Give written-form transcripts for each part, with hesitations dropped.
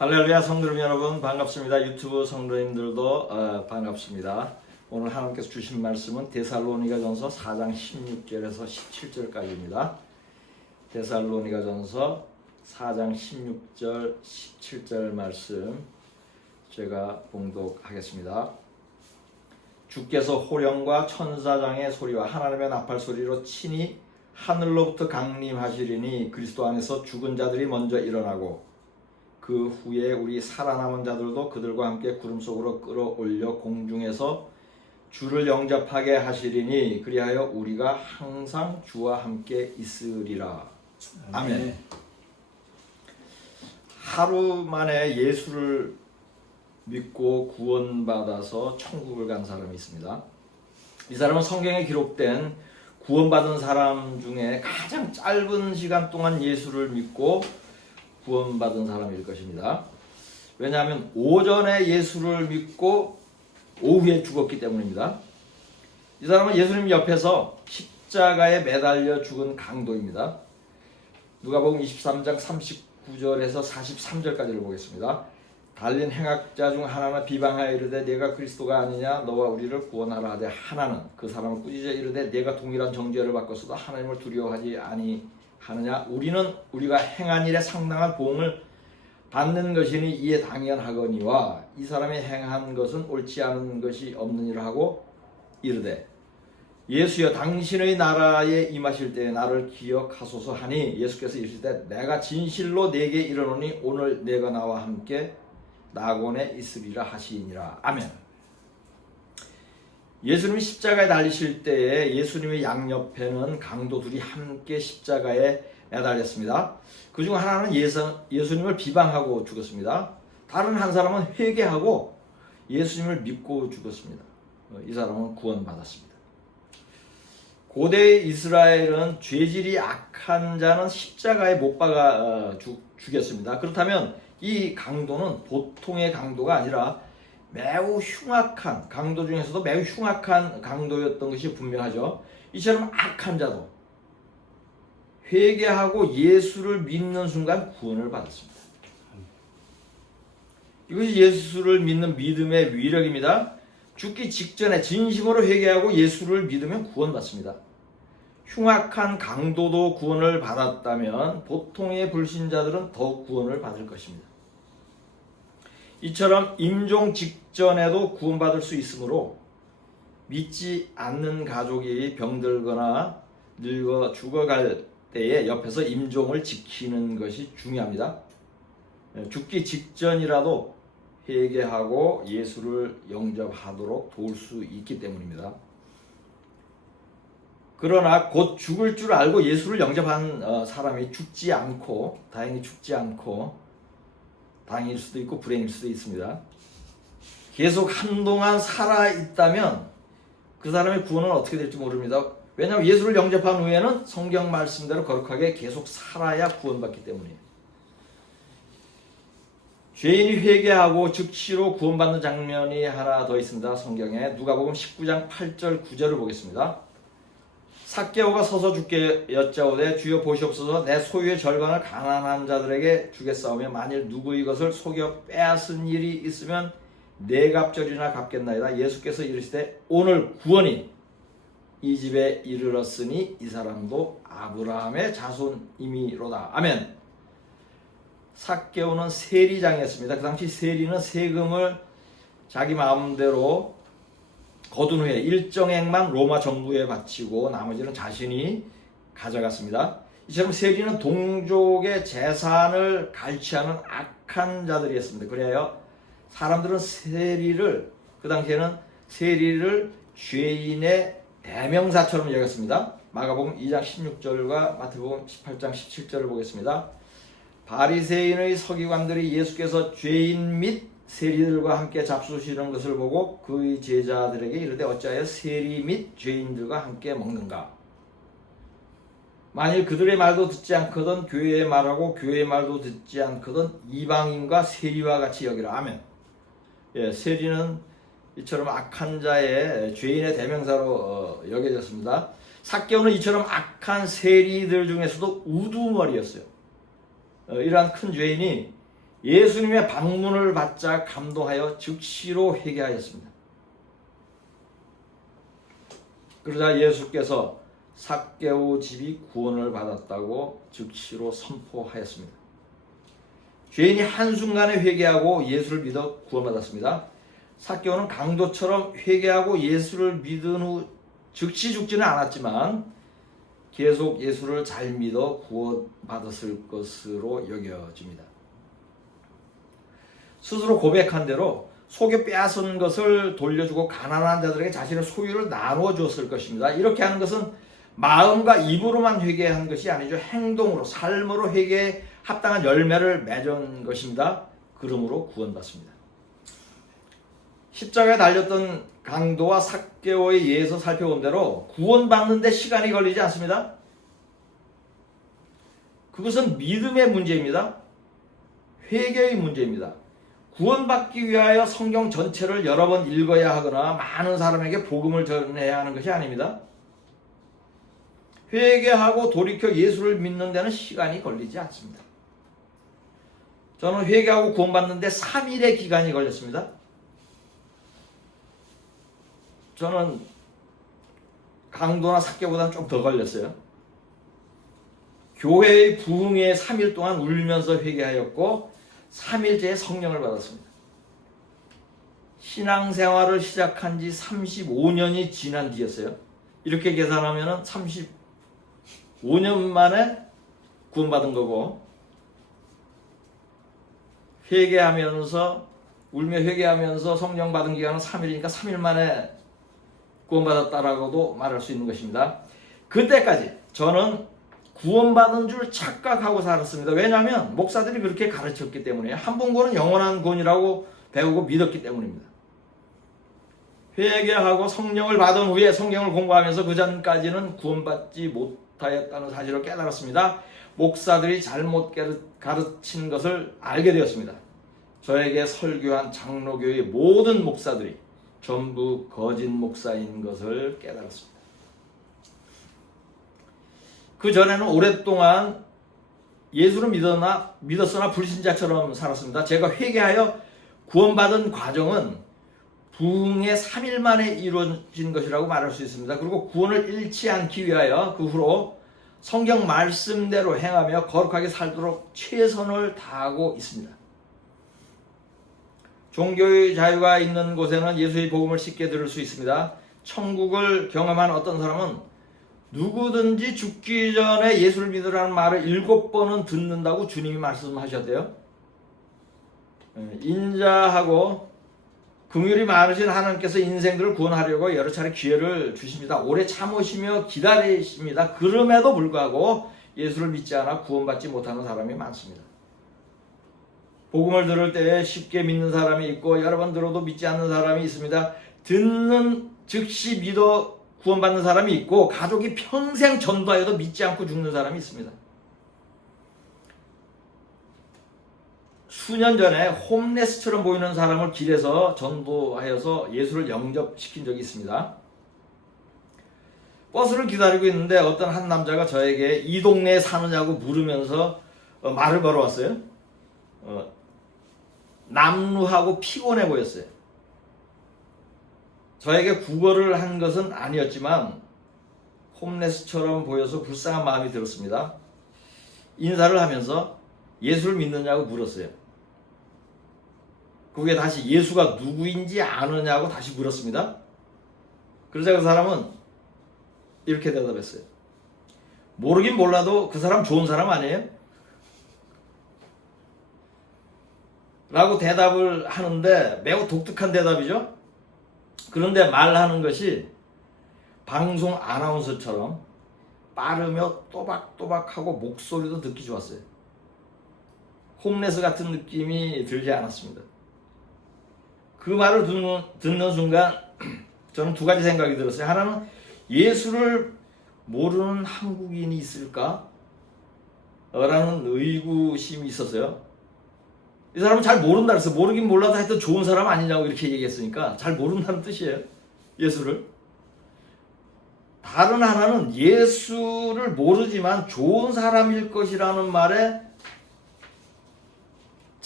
할렐루야 성도님 여러분 반갑습니다. 유튜브 성도님들도 반갑습니다. 오늘 하나님께서 주신 말씀은 데살로니가전서 4장 16절에서 17절까지입니다. 데살로니가전서 4장 16절 17절 말씀 제가 봉독하겠습니다. 주께서 호령과 천사장의 소리와 하나님의 나팔 소리로 친히 하늘로부터 강림하시리니 그리스도 안에서 죽은 자들이 먼저 일어나고 그 후에 우리 살아남은 자들도 그들과 함께 구름 속으로 끌어올려 공중에서 주를 영접하게 하시리니 그리하여 우리가 항상 주와 함께 있으리라. 아멘. 하루 만에 예수를 믿고 구원받아서 천국을 간 사람이 있습니다. 이 사람은 성경에 기록된 구원받은 사람 중에 가장 짧은 시간 동안 예수를 믿고 구원받은 사람일 것입니다. 왜냐하면 오전에 예수를 믿고 오후에 죽었기 때문입니다. 이 사람은 예수님 옆에서 십자가에 매달려 죽은 강도입니다. 누가복음 23장 39절에서 43절까지를 보겠습니다. 달린 행악자 중 하나는 비방하여 이르되 내가 그리스도가 아니냐 너와 우리를 구원하라 하되 하나는 그 사람을 꾸짖어 이르되 내가 동일한 정죄를 받고서도 하나님을 두려워하지 아니하느냐 우리가 행한 일에 상당한 보응을 받는 것이니 이에 당연하거니와 이 사람이 행한 것은 옳지 않은 것이 없느니라 하고 이르되 예수여 당신의 나라에 임하실 때에 나를 기억하소서 하니 예수께서 이르시되 내가 진실로 내게 이르노니 오늘 내가 나와 함께 낙원에 있으리라 하시니라. 아멘. 예수님이 십자가에 달리실 때에 예수님의 양옆에는 강도들이 함께 십자가에 매달렸습니다. 그중 하나는 예수님을 비방하고 죽었습니다. 다른 한 사람은 회개하고 예수님을 믿고 죽었습니다. 이 사람은 구원받았습니다. 고대 이스라엘은 죄질이 악한 자는 십자가에 못 박아 죽였습니다. 그렇다면 이 강도는 보통의 강도가 아니라 매우 흉악한 강도 중에서도 매우 흉악한 강도였던 것이 분명하죠. 이처럼 악한 자도 회개하고 예수를 믿는 순간 구원을 받았습니다. 이것이 예수를 믿는 믿음의 위력입니다. 죽기 직전에 진심으로 회개하고 예수를 믿으면 구원받습니다. 흉악한 강도도 구원을 받았다면 보통의 불신자들은 더욱 구원을 받을 것입니다. 이처럼 임종 직전에도 구원받을 수 있으므로 믿지 않는 가족이 병들거나 늙어 죽어갈 때에 옆에서 임종을 지키는 것이 중요합니다. 죽기 직전이라도 회개하고 예수를 영접하도록 도울 수 있기 때문입니다. 그러나 곧 죽을 줄 알고 예수를 영접한 사람이 다행히 죽지 않고 다행일 수도 있고 불행일 수도 있습니다. 계속 한동안 살아있다면 그 사람의 구원은 어떻게 될지 모릅니다. 왜냐하면 예수를 영접한 후에는 성경 말씀대로 거룩하게 계속 살아야 구원받기 때문이에요. 죄인이 회개하고 즉시로 구원받는 장면이 하나 더 있습니다. 성경에 누가복음 19장 8절 9절을 보겠습니다. 삭개오가 서서 주께 여짜오되 주여 보시옵소서 내 소유의 절반을 가난한 자들에게 주겠사오며 만일 누구의 것을 속여 빼앗은 일이 있으면 네 갑절이나 갚겠나이다. 예수께서 이르시되 오늘 구원이 이 집에 이르렀으니 이 사람도 아브라함의 자손임이로다. 아멘. 삭개오는 세리장이었습니다. 그 당시 세리는 세금을 자기 마음대로 거둔 후에 일정액만 로마 정부에 바치고 나머지는 자신이 가져갔습니다. 이처럼 세리는 동족의 재산을 갈취하는 악한 자들이었습니다. 그래요 사람들은 그 당시에는 세리를 죄인의 대명사처럼 여겼습니다. 마가복음 2장 16절과 마태복음 18장 17절을 보겠습니다. 바리새인의 서기관들이 예수께서 죄인 및 세리들과 함께 잡수시는 것을 보고 그의 제자들에게 이르되 어찌하여 세리 및 죄인들과 함께 먹는가? 만일 그들의 말도 듣지 않거든 교회의 말하고 교회의 말도 듣지 않거든 이방인과 세리와 같이 여기라. 아멘. 세리는 이처럼 악한 자의 죄인의 대명사로 여겨졌습니다. 삭개오는 이처럼 악한 세리들 중에서도 우두머리였어요. 이러한 큰 죄인이 예수님의 방문을 받자 감동하여 즉시로 회개하였습니다. 그러자 예수께서 삭개오 집이 구원을 받았다고 즉시로 선포하였습니다. 죄인이 한순간에 회개하고 예수를 믿어 구원받았습니다. 삭개오는 강도처럼 회개하고 예수를 믿은 후 즉시 죽지는 않았지만 계속 예수를 잘 믿어 구원받았을 것으로 여겨집니다. 스스로 고백한 대로 속에 빼앗은 것을 돌려주고 가난한 자들에게 자신의 소유를 나누어 주었을 것입니다. 이렇게 하는 것은 마음과 입으로만 회개한 것이 아니죠. 행동으로, 삶으로 회개에 합당한 열매를 맺은 것입니다. 그러므로 구원받습니다. 십자가에 달렸던 강도와 삭개오의 예에서 살펴본 대로 구원받는 데 시간이 걸리지 않습니다. 그것은 믿음의 문제입니다. 회개의 문제입니다. 구원받기 위하여 성경 전체를 여러 번 읽어야 하거나 많은 사람에게 복음을 전해야 하는 것이 아닙니다. 회개하고 돌이켜 예수를 믿는 데는 시간이 걸리지 않습니다. 저는 회개하고 구원받는데 3일의 기간이 걸렸습니다. 저는 강도나 삭개보다는 좀 더 걸렸어요. 교회의 부흥회에 3일 동안 울면서 회개하였고 3일째에 성령을 받았습니다. 신앙생활을 시작한 지 35년이 지난 뒤였어요. 이렇게 계산하면 35년 만에 구원받은 거고, 회개하면서 울며 회개하면서 성령 받은 기간은 3일이니까 3일 만에 구원받았다라고도 말할 수 있는 것입니다. 그때까지 저는 구원받은 줄 착각하고 살았습니다. 왜냐하면 목사들이 그렇게 가르쳤기 때문에, 한 번 구원은 영원한 구원이라고 배우고 믿었기 때문입니다. 회개하고 성령을 받은 후에 성경을 공부하면서 그 전까지는 구원받지 못하였다는 사실을 깨달았습니다. 목사들이 잘못 가르친 것을 알게 되었습니다. 저에게 설교한 장로교의 모든 목사들이 전부 거짓 목사인 것을 깨달았습니다. 그 전에는 오랫동안 예수를 믿었으나 불신자처럼 살았습니다. 제가 회개하여 구원받은 과정은 부흥의 3일 만에 이루어진 것이라고 말할 수 있습니다. 그리고 구원을 잃지 않기 위하여 그 후로 성경 말씀대로 행하며 거룩하게 살도록 최선을 다하고 있습니다. 종교의 자유가 있는 곳에는 예수의 복음을 쉽게 들을 수 있습니다. 천국을 경험한 어떤 사람은 누구든지 죽기 전에 예수를 믿으라는 말을 7번은 듣는다고 주님이 말씀하셨대요. 인자하고 긍휼이 많으신 하나님께서 인생들을 구원하려고 여러 차례 기회를 주십니다. 오래 참으시며 기다리십니다. 그럼에도 불구하고 예수를 믿지 않아 구원받지 못하는 사람이 많습니다. 복음을 들을 때 쉽게 믿는 사람이 있고 여러 번 들어도 믿지 않는 사람이 있습니다. 듣는 즉시 믿어 구원받는 사람이 있고, 가족이 평생 전도하여도 믿지 않고 죽는 사람이 있습니다. 수년 전에 홈레스처럼 보이는 사람을 길에서 전도하여서 예수를 영접시킨 적이 있습니다. 버스를 기다리고 있는데 어떤 한 남자가 저에게 이 동네에 사느냐고 물으면서 말을 걸어왔어요. 남루하고 피곤해 보였어요. 저에게 구걸을 한 것은 아니었지만 홈레스처럼 보여서 불쌍한 마음이 들었습니다. 인사를 하면서 예수를 믿느냐고 물었어요. 그게 다시 예수가 누구인지 아느냐고 다시 물었습니다. 그러자 그 사람은 이렇게 대답했어요. 모르긴 몰라도 그 사람 좋은 사람 아니에요? 라고 대답을 하는데 매우 독특한 대답이죠. 그런데 말하는 것이 방송 아나운서처럼 빠르며 또박또박하고 목소리도 듣기 좋았어요. 홈레스 같은 느낌이 들지 않았습니다. 그 말을 듣는 순간 저는 두 가지 생각이 들었어요. 하나는 예수를 모르는 한국인이 있을까? 라는 의구심이 있었어요. 이 사람은 잘 모른다 그랬어요. 모르긴 몰라도 하여튼 좋은 사람 아니냐고 이렇게 얘기했으니까 잘 모른다는 뜻이에요. 예수를. 다른 하나는 예수를 모르지만 좋은 사람일 것이라는 말에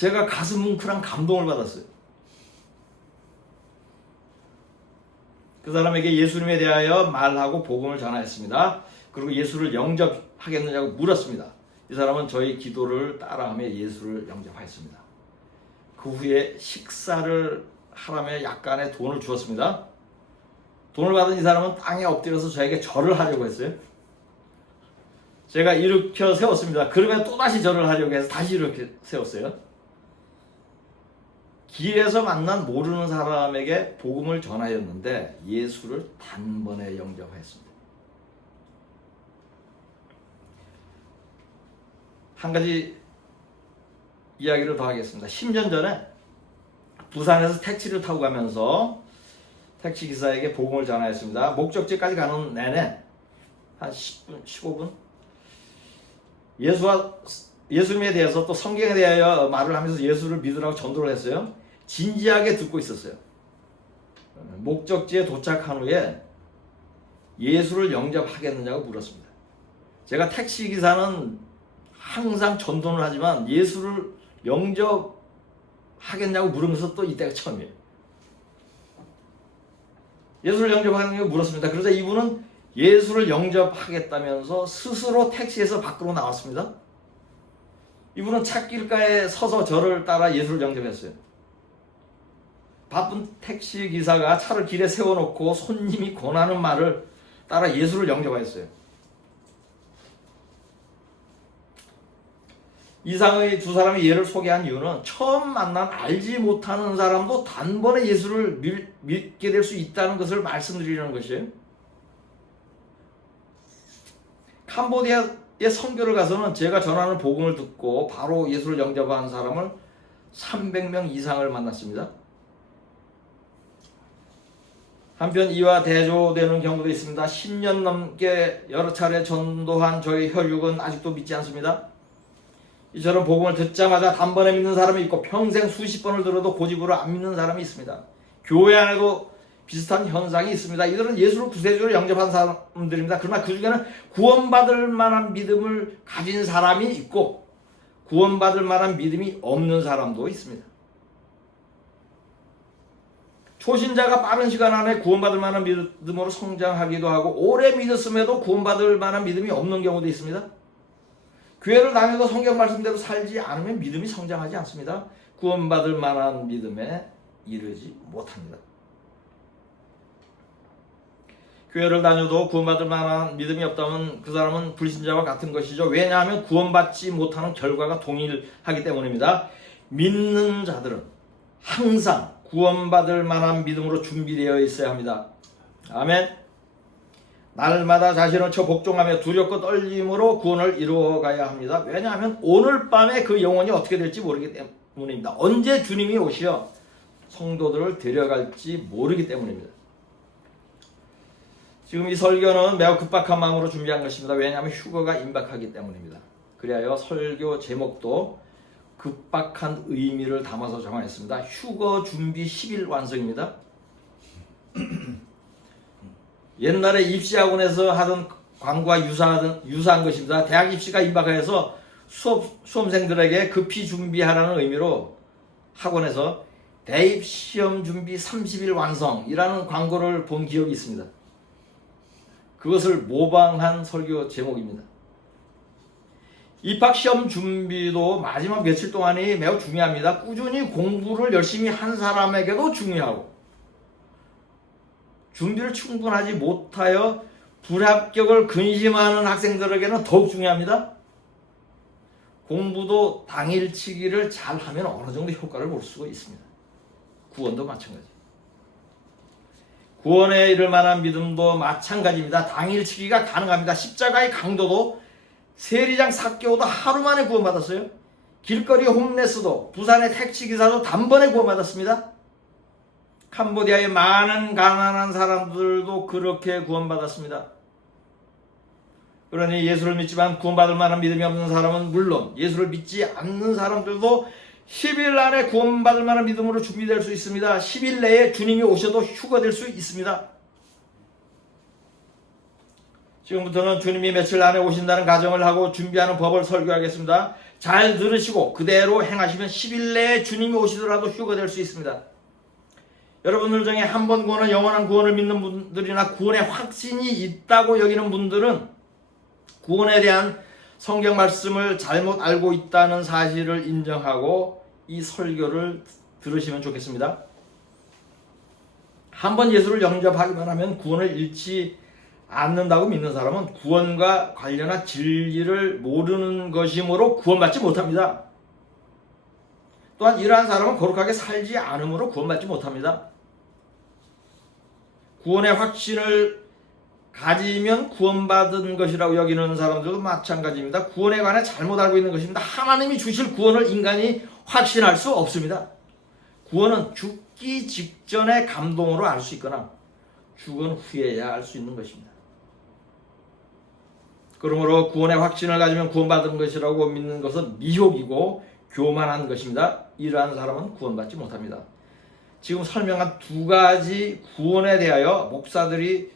제가 가슴 뭉클한 감동을 받았어요. 그 사람에게 예수님에 대하여 말하고 복음을 전하였습니다. 그리고 예수를 영접하겠느냐고 물었습니다. 이 사람은 저희 기도를 따라하며 예수를 영접하였습니다. 그 후에 식사를 하라며 약간의 돈을 주었습니다. 돈을 받은 이 사람은 땅에 엎드려서 저에게 절을 하려고 했어요. 제가 일으켜 세웠습니다. 그러면 또다시 절을 하려고 해서 다시 이렇게 세웠어요. 길에서 만난 모르는 사람에게 복음을 전하였는데 예수를 단번에 영접하였습니다. 한 가지 이야기를 더 하겠습니다. 10년 전에 부산에서 택시를 타고 가면서 택시기사에게 복음을 전하였습니다. 목적지까지 가는 내내 한 10분, 15분 예수님에 대해서 또 성경에 대하여 말을 하면서 예수를 믿으라고 전도를 했어요. 진지하게 듣고 있었어요. 목적지에 도착한 후에 예수를 영접하겠느냐고 물었습니다. 제가 택시기사는 항상 전도를 하지만 예수를 영접하겠냐고 물은 것은 또 이때가 처음이에요. 예수를 영접하겠냐고 물었습니다. 그러자 이분은 예수를 영접하겠다면서 스스로 택시에서 밖으로 나왔습니다. 이분은 찻길가에 서서 저를 따라 예수를 영접했어요. 바쁜 택시기사가 차를 길에 세워놓고 손님이 권하는 말을 따라 예수를 영접하였어요. 이상의 두 사람의 예를 소개한 이유는 처음 만난 알지 못하는 사람도 단번에 예수를 믿게 될 수 있다는 것을 말씀드리려는 것이에요. 캄보디아의 선교를 가서는 제가 전하는 복음을 듣고 바로 예수를 영접한 사람을 300명 이상을 만났습니다. 한편 이와 대조되는 경우도 있습니다. 10년 넘게 여러 차례 전도한 저희 혈육은 아직도 믿지 않습니다. 이처럼 복음을 듣자마자 단번에 믿는 사람이 있고 평생 수십 번을 들어도 고집으로 안 믿는 사람이 있습니다. 교회 안에도 비슷한 현상이 있습니다. 이들은 예수를 구세주로 영접한 사람들입니다. 그러나 그 중에는 구원받을 만한 믿음을 가진 사람이 있고 구원받을 만한 믿음이 없는 사람도 있습니다. 초신자가 빠른 시간 안에 구원받을 만한 믿음으로 성장하기도 하고 오래 믿었음에도 구원받을 만한 믿음이 없는 경우도 있습니다. 교회를 다녀도 성경 말씀대로 살지 않으면 믿음이 성장하지 않습니다. 구원받을 만한 믿음에 이르지 못합니다. 교회를 다녀도 구원받을 만한 믿음이 없다면 그 사람은 불신자와 같은 것이죠. 왜냐하면 구원받지 못하는 결과가 동일하기 때문입니다. 믿는 자들은 항상 구원받을 만한 믿음으로 준비되어 있어야 합니다. 아멘. 날마다 자신을 쳐 복종하며 두렵고 떨림으로 구원을 이루어가야 합니다. 왜냐하면 오늘 밤에 그 영혼이 어떻게 될지 모르기 때문입니다. 언제 주님이 오시어 성도들을 데려갈지 모르기 때문입니다. 지금 이 설교는 매우 급박한 마음으로 준비한 것입니다. 왜냐하면 휴거가 임박하기 때문입니다. 그리하여 설교 제목도 급박한 의미를 담아서 정하였습니다. 휴거 준비 10일 완성입니다. 옛날에 입시학원에서 하던 광고와 유사한 것입니다. 대학 입시가 임박하여서 수험생들에게 급히 준비하라는 의미로 학원에서 대입 시험 준비 30일 완성이라는 광고를 본 기억이 있습니다. 그것을 모방한 설교 제목입니다. 입학시험 준비도 마지막 며칠 동안이 매우 중요합니다. 꾸준히 공부를 열심히 한 사람에게도 중요하고 준비를 충분하지 못하여 불합격을 근심하는 학생들에게는 더욱 중요합니다. 공부도 당일치기를 잘하면 어느 정도 효과를 볼 수가 있습니다. 구원도 마찬가지. 구원에 이를 만한 믿음도 마찬가지입니다. 당일치기가 가능합니다. 십자가의 강도도 세리장 삭개오도 하루 만에 구원받았어요. 길거리 홈레스도 부산의 택시기사도 단번에 구원받았습니다. 캄보디아의 많은 가난한 사람들도 그렇게 구원받았습니다. 그러니 예수를 믿지만 구원받을 만한 믿음이 없는 사람은 물론 예수를 믿지 않는 사람들도 10일 안에 구원받을 만한 믿음으로 준비될 수 있습니다. 10일 내에 주님이 오셔도 휴거될 수 있습니다. 지금부터는 주님이 며칠 안에 오신다는 가정을 하고 준비하는 법을 설교하겠습니다. 잘 들으시고 그대로 행하시면 10일 내에 주님이 오시더라도 휴거될 수 있습니다. 여러분들 중에 한 번 구원은 영원한 구원을 믿는 분들이나 구원의 확신이 있다고 여기는 분들은 구원에 대한 성경 말씀을 잘못 알고 있다는 사실을 인정하고 이 설교를 들으시면 좋겠습니다. 한 번 예수를 영접하기만 하면 구원을 잃지 않는다고 믿는 사람은 구원과 관련한 진리를 모르는 것이므로 구원받지 못합니다. 또한 이러한 사람은 거룩하게 살지 않으므로 구원받지 못합니다. 구원의 확신을 가지면 구원받은 것이라고 여기는 사람들도 마찬가지입니다. 구원에 관해 잘못 알고 있는 것입니다. 하나님이 주실 구원을 인간이 확신할 수 없습니다. 구원은 죽기 직전의 감동으로 알 수 있거나 죽은 후에야 알 수 있는 것입니다. 그러므로 구원의 확신을 가지면 구원받은 것이라고 믿는 것은 미혹이고 교만한 것입니다. 이러한 사람은 구원받지 못합니다. 지금 설명한 두 가지 구원에 대하여 목사들이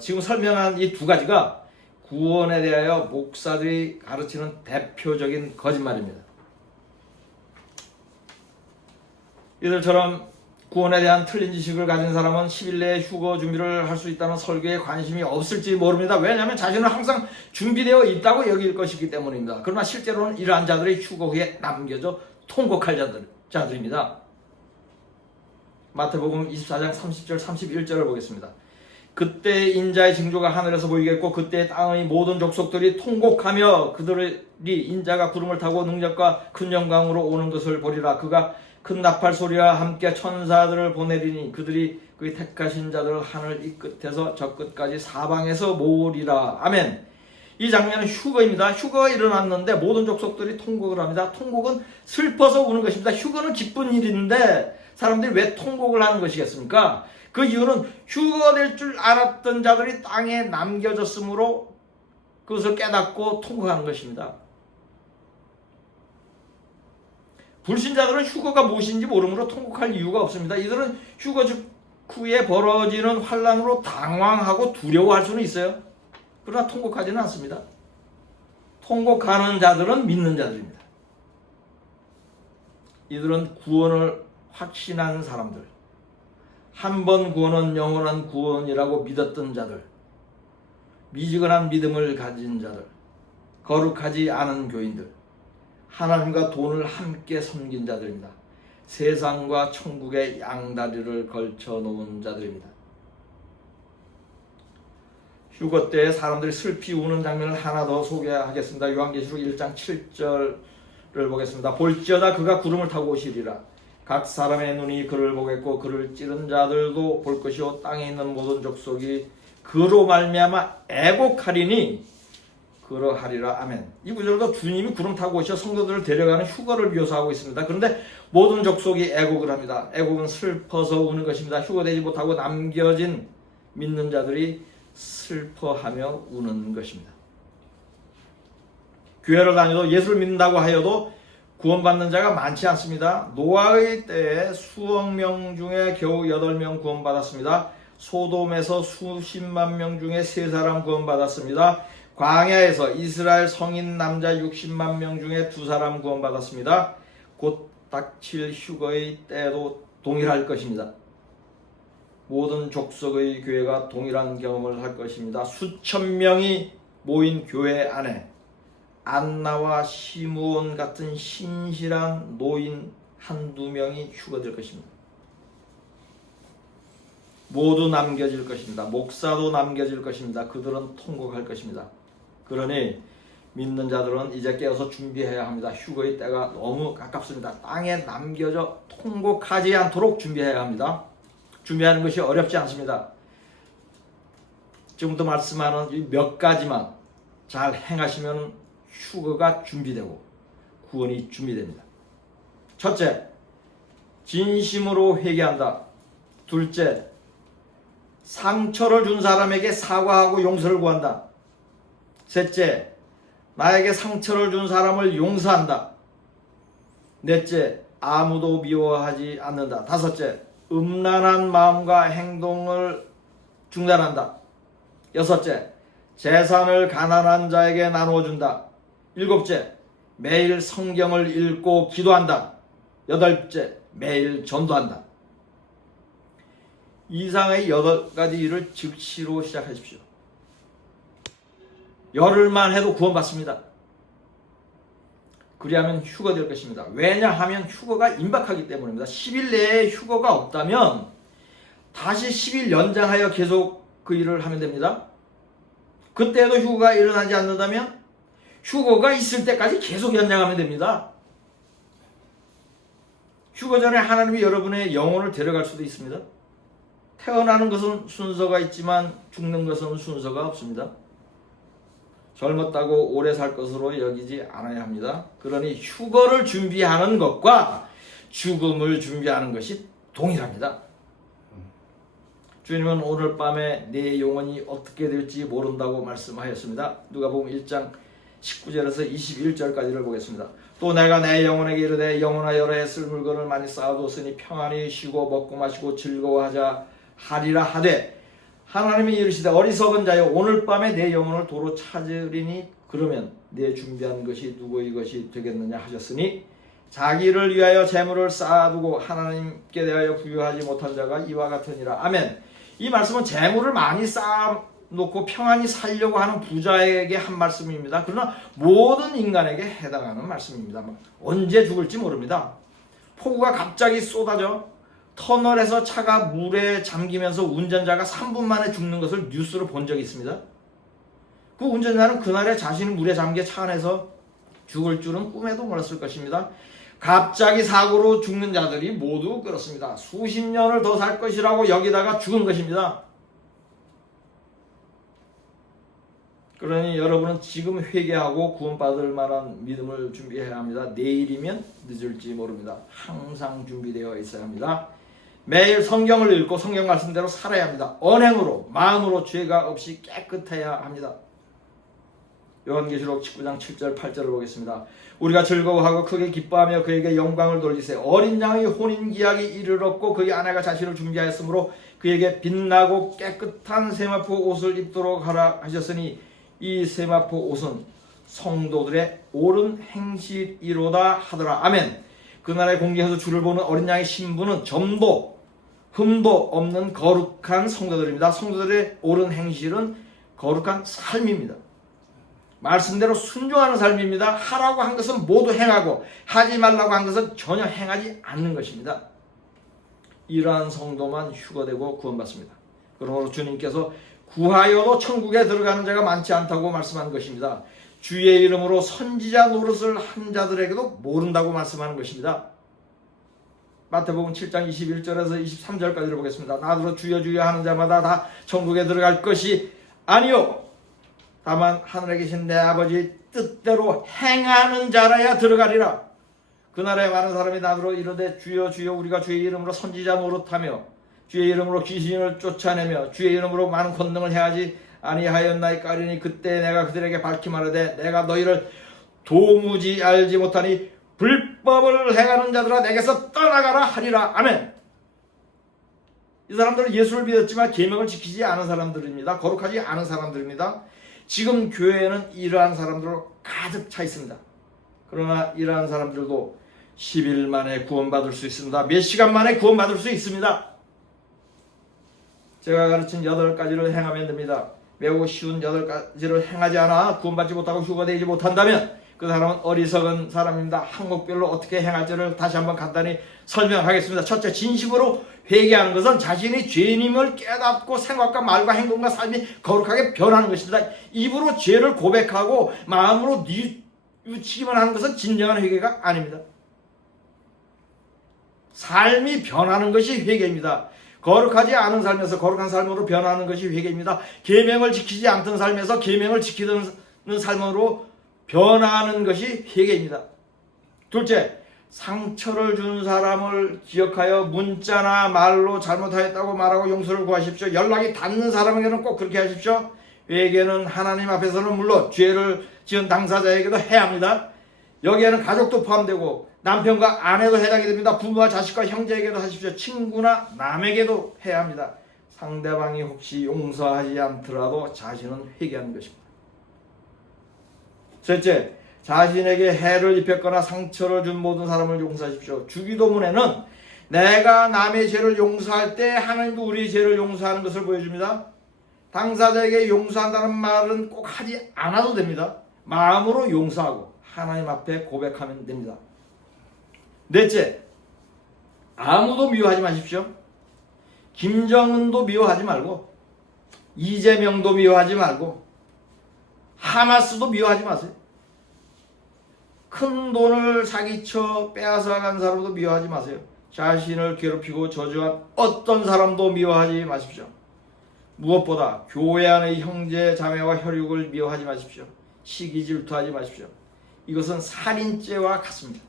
지금 설명한 이 두 가지가 구원에 대하여 목사들이 가르치는 대표적인 거짓말입니다. 이들처럼 구원에 대한 틀린 지식을 가진 사람은 10일 내에 휴거 준비를 할 수 있다는 설교에 관심이 없을지 모릅니다. 왜냐하면 자신은 항상 준비되어 있다고 여길 것이기 때문입니다. 그러나 실제로는 이러한 자들이 휴거 후에 남겨져 통곡할 자들입니다. 마태복음 24장 30절 31절을 보겠습니다. 그때 인자의 징조가 하늘에서 보이겠고 그때 땅의 모든 족속들이 통곡하며 그들이 인자가 구름을 타고 능력과 큰 영광으로 오는 것을 보리라. 그가 큰 나팔 소리와 함께 천사들을 보내리니 그들이 그의 택하신 자들을 하늘 이 끝에서 저 끝까지 사방에서 모으리라. 아멘. 이 장면은 휴거입니다. 휴거가 일어났는데 모든 족속들이 통곡을 합니다. 통곡은 슬퍼서 우는 것입니다. 휴거는 기쁜 일인데 사람들이 왜 통곡을 하는 것이겠습니까? 그 이유는 휴거될 줄 알았던 자들이 땅에 남겨졌으므로 그것을 깨닫고 통곡하는 것입니다. 불신자들은 휴거가 무엇인지 모르므로 통곡할 이유가 없습니다. 이들은 휴거 직후에 벌어지는 환난으로 당황하고 두려워할 수는 있어요. 그러나 통곡하지는 않습니다. 통곡하는 자들은 믿는 자들입니다. 이들은 구원을 확신한 사람들, 한 번 구원은 영원한 구원이라고 믿었던 자들, 미지근한 믿음을 가진 자들, 거룩하지 않은 교인들, 하나님과 돈을 함께 섬긴 자들입니다. 세상과 천국의 양다리를 걸쳐 놓은 자들입니다. 휴거 때 사람들이 슬피 우는 장면을 하나 더 소개하겠습니다. 요한계시록 1장 7절을 보겠습니다. 볼지어다 그가 구름을 타고 오시리라. 각 사람의 눈이 그를 보겠고 그를 찌른 자들도 볼 것이요 땅에 있는 모든 족속이 그로 말미암아 애곡하리니 그러하리라. 아멘. 이 구절도 주님이 구름 타고 오셔 성도들을 데려가는 휴거를 묘사하고 있습니다. 그런데 모든 족속이 애곡을 합니다. 애곡은 슬퍼서 우는 것입니다. 휴거되지 못하고 남겨진 믿는 자들이 슬퍼하며 우는 것입니다. 교회를 다녀도 예수를 믿는다고 하여도 구원받는 자가 많지 않습니다. 노아의 때에 수억 명 중에 겨우 8명 구원받았습니다. 소돔에서 수십만 명 중에 3사람 구원받았습니다. 광야에서 이스라엘 성인 남자 60만 명 중에 2사람 구원받았습니다. 곧 닥칠 휴거의 때도 동일할 것입니다. 모든 족속의 교회가 동일한 경험을 할 것입니다. 수천 명이 모인 교회 안에 안나와 시므온 같은 신실한 노인 한두 명이 휴거될 것입니다. 모두 남겨질 것입니다. 목사도 남겨질 것입니다. 그들은 통곡할 것입니다. 그러니 믿는 자들은 이제 깨어서 준비해야 합니다. 휴거의 때가 너무 가깝습니다. 땅에 남겨져 통곡하지 않도록 준비해야 합니다. 준비하는 것이 어렵지 않습니다. 지금부터 말씀하는 몇 가지만 잘 행하시면 휴거가 준비되고 구원이 준비됩니다. 첫째, 진심으로 회개한다. 둘째, 상처를 준 사람에게 사과하고 용서를 구한다. 셋째, 나에게 상처를 준 사람을 용서한다. 넷째, 아무도 미워하지 않는다. 다섯째, 음란한 마음과 행동을 중단한다. 여섯째, 재산을 가난한 자에게 나누어 준다. 7째, 매일 성경을 읽고 기도한다. 8째, 매일 전도한다. 이상의 8가지 일을 즉시로 시작하십시오. 열흘만 해도 구원받습니다. 그리하면 휴거 될 것입니다. 왜냐하면 휴거가 임박하기 때문입니다. 10일 내에 휴거가 없다면 다시 10일 연장하여 계속 그 일을 하면 됩니다. 그때도 휴거가 일어나지 않는다면 휴거가 있을 때까지 계속 연장하면 됩니다. 휴거 전에 하나님이 여러분의 영혼을 데려갈 수도 있습니다. 태어나는 것은 순서가 있지만 죽는 것은 순서가 없습니다. 젊었다고 오래 살 것으로 여기지 않아야 합니다. 그러니 휴거를 준비하는 것과 죽음을 준비하는 것이 동일합니다. 주님은 오늘 밤에 내 영혼이 어떻게 될지 모른다고 말씀하였습니다. 누가복음 1장 19절에서 21절까지를 보겠습니다. 또 내가 내 영혼에게 이르되 영혼아 여러 해 쓸 물건을 많이 쌓아두었으니 평안히 쉬고 먹고 마시고 즐거워하자 하리라 하되 하나님이 이르시되 어리석은 자여 오늘 밤에 내 영혼을 도로 찾으리니 그러면 내 준비한 것이 누구의 것이 되겠느냐 하셨으니 자기를 위하여 재물을 쌓아두고 하나님께 대하여 부유하지 못한 자가 이와 같으니라. 아멘. 이 말씀은 재물을 많이 쌓아놓고 평안히 살려고 하는 부자에게 한 말씀입니다. 그러나 모든 인간에게 해당하는 말씀입니다. 언제 죽을지 모릅니다. 폭우가 갑자기 쏟아져 터널에서 차가 물에 잠기면서 운전자가 3분 만에 죽는 것을 뉴스로 본 적이 있습니다. 그 운전자는 그날에 자신이 물에 잠겨 차 안에서 죽을 줄은 꿈에도 몰랐을 것입니다. 갑자기 사고로 죽는 자들이 모두 그렇습니다. 수십 년을 더 살 것이라고 여기다가 죽은 것입니다. 그러니 여러분은 지금 회개하고 구원받을 만한 믿음을 준비해야 합니다. 내일이면 늦을지 모릅니다. 항상 준비되어 있어야 합니다. 매일 성경을 읽고 성경 말씀대로 살아야 합니다. 언행으로 마음으로 죄가 없이 깨끗해야 합니다. 요한계시록 19장 7절 8절을 보겠습니다. 우리가 즐거워하고 크게 기뻐하며 그에게 영광을 돌리세. 어린 양의 혼인기약이 이르렀고 그의 아내가 자신을 준비하였으므로 그에게 빛나고 깨끗한 세마포 옷을 입도록 하라 하셨으니 이 세마포 옷은 성도들의 옳은 행실이로다 하더라. 아멘. 그날의 공중에서 주를 보는 어린 양의 신부는 점도 흠도 없는 거룩한 성도들입니다. 성도들의 옳은 행실은 거룩한 삶입니다. 말씀대로 순종하는 삶입니다. 하라고 한 것은 모두 행하고 하지 말라고 한 것은 전혀 행하지 않는 것입니다. 이러한 성도만 휴거되고 구원받습니다. 그러므로 주님께서 구하여도 천국에 들어가는 자가 많지 않다고 말씀한 것입니다. 주의 이름으로 선지자 노릇을 한 자들에게도 모른다고 말씀하는 것입니다. 마태복음 7장 21절에서 23절까지를 보겠습니다. 나더러 주여 주여 하는 자마다 다 천국에 들어갈 것이 아니요 다만 하늘에 계신 내 아버지 뜻대로 행하는 자라야 들어가리라. 그날에 많은 사람이 나더러 이르되 주여 주여 우리가 주의 이름으로 선지자 노릇하며 주의 이름으로 귀신을 쫓아내며 주의 이름으로 많은 권능을 행하지 아니하였나이까 하리니 그때 내가 그들에게 밝히 말하되 내가 너희를 도무지 알지 못하니 불법을 행하는 자들아 내게서 떠나가라 하리라. 아멘. 이 사람들은 예수를 믿었지만 계명을 지키지 않은 사람들입니다. 거룩하지 않은 사람들입니다. 지금 교회에는 이러한 사람들로 가득 차 있습니다. 그러나 이러한 사람들도 10일 만에 구원받을 수 있습니다. 몇 시간 만에 구원받을 수 있습니다. 제가 가르친 8가지를 행하면 됩니다. 매우 쉬운 8가지를 행하지 않아 구원받지 못하고 휴거되지 못한다면 그 사람은 어리석은 사람입니다. 항목별로 어떻게 행할지를 다시 한번 간단히 설명하겠습니다. 첫째, 진심으로 회개하는 것은 자신이 죄인임을 깨닫고 생각과 말과 행동과 삶이 거룩하게 변하는 것입니다. 입으로 죄를 고백하고 마음으로 뉘우치기만 하는 것은 진정한 회개가 아닙니다. 삶이 변하는 것이 회개입니다. 거룩하지 않은 삶에서 거룩한 삶으로 변하는 것이 회개입니다. 계명을 지키지 않던 삶에서 계명을 지키는 삶으로 변하는 것이 회개입니다. 둘째, 상처를 준 사람을 기억하여 문자나 말로 잘못하였다고 말하고 용서를 구하십시오. 연락이 닿는 사람에게는 꼭 그렇게 하십시오. 회개는 하나님 앞에서는 물론 죄를 지은 당사자에게도 해야 합니다. 여기에는 가족도 포함되고 남편과 아내도 해당이 됩니다. 부모와 자식과 형제에게도 하십시오. 친구나 남에게도 해야 합니다. 상대방이 혹시 용서하지 않더라도 자신은 회개하는 것입니다. 셋째, 자신에게 해를 입혔거나 상처를 준 모든 사람을 용서하십시오. 주기도문에는 내가 남의 죄를 용서할 때 하나님도 우리의 죄를 용서하는 것을 보여줍니다. 당사자에게 용서한다는 말은 꼭 하지 않아도 됩니다. 마음으로 용서하고 하나님 앞에 고백하면 됩니다. 넷째, 아무도 미워하지 마십시오. 김정은도 미워하지 말고, 이재명도 미워하지 말고, 하마스도 미워하지 마세요. 큰 돈을 사기쳐 빼앗아간 사람도 미워하지 마세요. 자신을 괴롭히고 저주한 어떤 사람도 미워하지 마십시오. 무엇보다 교회 안의 형제 자매와 혈육을 미워하지 마십시오. 시기 질투하지 마십시오. 이것은 살인죄와 같습니다.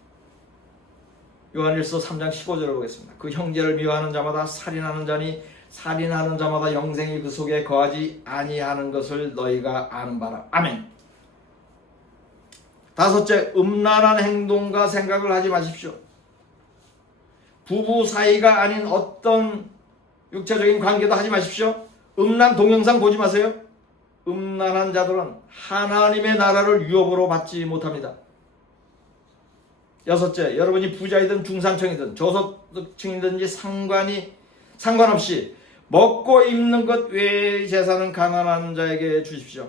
요한일서 3장 15절을 보겠습니다. 그 형제를 미워하는 자마다 살인하는 자니 살인하는 자마다 영생이 그 속에 거하지 아니하는 것을 너희가 아는 바라. 아멘. 다섯째, 음란한 행동과 생각을 하지 마십시오. 부부 사이가 아닌 어떤 육체적인 관계도 하지 마십시오. 음란 동영상 보지 마세요. 음란한 자들은 하나님의 나라를 유업으로 받지 못합니다. 여섯째, 여러분이 부자이든 중산층이든 저소득층이든지 상관없이 먹고 입는 것 외의 재산은 가난한 자에게 주십시오.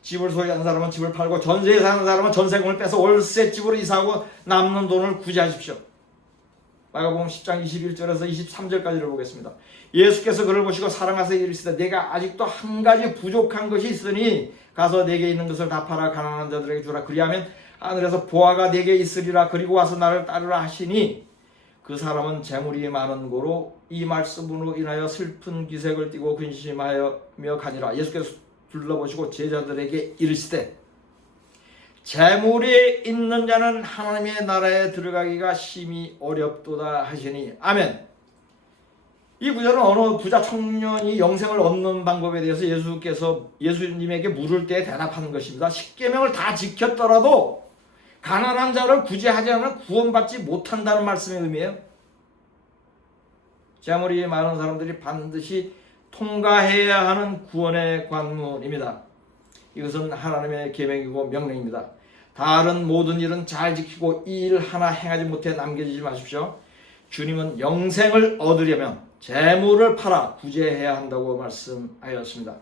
집을 소유하는 사람은 집을 팔고 전세에 사는 사람은 전세금을 빼서 월세집으로 이사하고 남는 돈을 구제하십시오. 마가복음 10장 21절에서 23절까지를 보겠습니다. 예수께서 그를 보시고 사랑하사 이르시되 내가 아직도 한 가지 부족한 것이 있으니 가서 내게 있는 것을 다 팔아 가난한 자들에게 주라. 그리하면 하늘에서 보화가 내게 있으리라. 그리고 와서 나를 따르라 하시니 그 사람은 재물이 많은 고로 이 말씀으로 인하여 슬픈 기색을 띠고 근심하며 가니라. 예수께서 둘러보시고 제자들에게 이르시되 재물이 있는 자는 하나님의 나라에 들어가기가 심히 어렵도다 하시니. 아멘. 이 구절은 어느 부자 청년이 영생을 얻는 방법에 대해서 예수님에게 물을 때 대답하는 것입니다. 십계명을 다 지켰더라도 가난한 자를 구제하지 않으면 구원받지 못한다는 말씀의 의미예요. 재물이 많은 사람들이 반드시 통과해야 하는 구원의 관문입니다. 이것은 하나님의 계명이고 명령입니다. 다른 모든 일은 잘 지키고 이 일 하나 행하지 못해 남겨지지 마십시오. 주님은 영생을 얻으려면 재물을 팔아 구제해야 한다고 말씀하였습니다.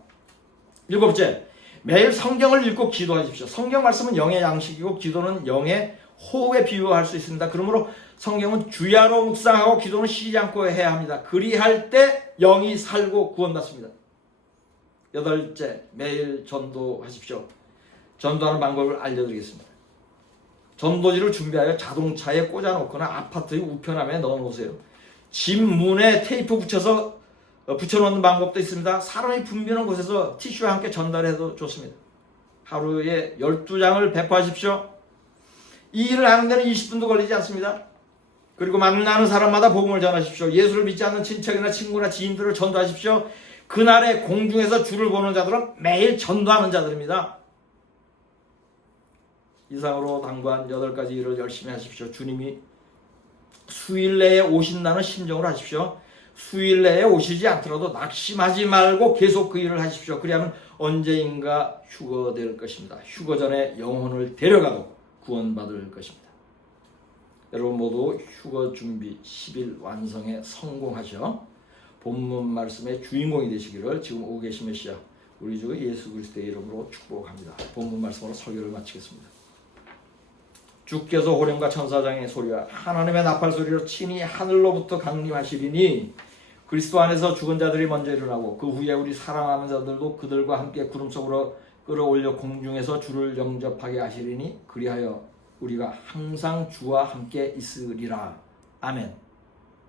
일곱째, 매일 성경을 읽고 기도하십시오. 성경 말씀은 영의 양식이고 기도는 영의 호흡에 비유할 수 있습니다. 그러므로 성경은 주야로 묵상하고 기도는 쉬지 않고 해야 합니다. 그리할 때 영이 살고 구원받습니다. 여덟째, 매일 전도하십시오. 전도하는 방법을 알려드리겠습니다. 전도지를 준비하여 자동차에 꽂아놓거나 아파트의 우편함에 넣어놓으세요. 집 문에 테이프 붙여놓는 방법도 있습니다. 사람이 붐비는 곳에서 티슈와 함께 전달해도 좋습니다. 하루에 12장을 배포하십시오. 이 일을 하는 데는 20분도 걸리지 않습니다. 그리고 만나는 사람마다 복음을 전하십시오. 예수를 믿지 않는 친척이나 친구나 지인들을 전도하십시오. 그날에 공중에서 주를 보는 자들은 매일 전도하는 자들입니다. 이상으로 당부한 8가지 일을 열심히 하십시오. 주님이 수일 내에 오신다는 심정으로 하십시오. 수일 내에 오시지 않더라도 낙심하지 말고 계속 그 일을 하십시오. 그리하면 언제인가 휴거될 것입니다. 휴거 전에 영혼을 데려가도 구원받을 것입니다. 여러분 모두 휴거 준비 10일 완성에 성공하셔 본문 말씀의 주인공이 되시기를 지금 오고 계신 메시아 우리 주 예수 그리스도의 이름으로 축복합니다. 본문 말씀으로 설교를 마치겠습니다. 주께서 호령과 천사장의 소리와 하나님의 나팔 소리로 친히 하늘로부터 강림하시리니 그리스도 안에서 죽은 자들이 먼저 일어나고 그 후에 우리 사랑하는 자들도 그들과 함께 구름 속으로 끌어올려 공중에서 주를 영접하게 하시리니 그리하여 우리가 항상 주와 함께 있으리라. 아멘.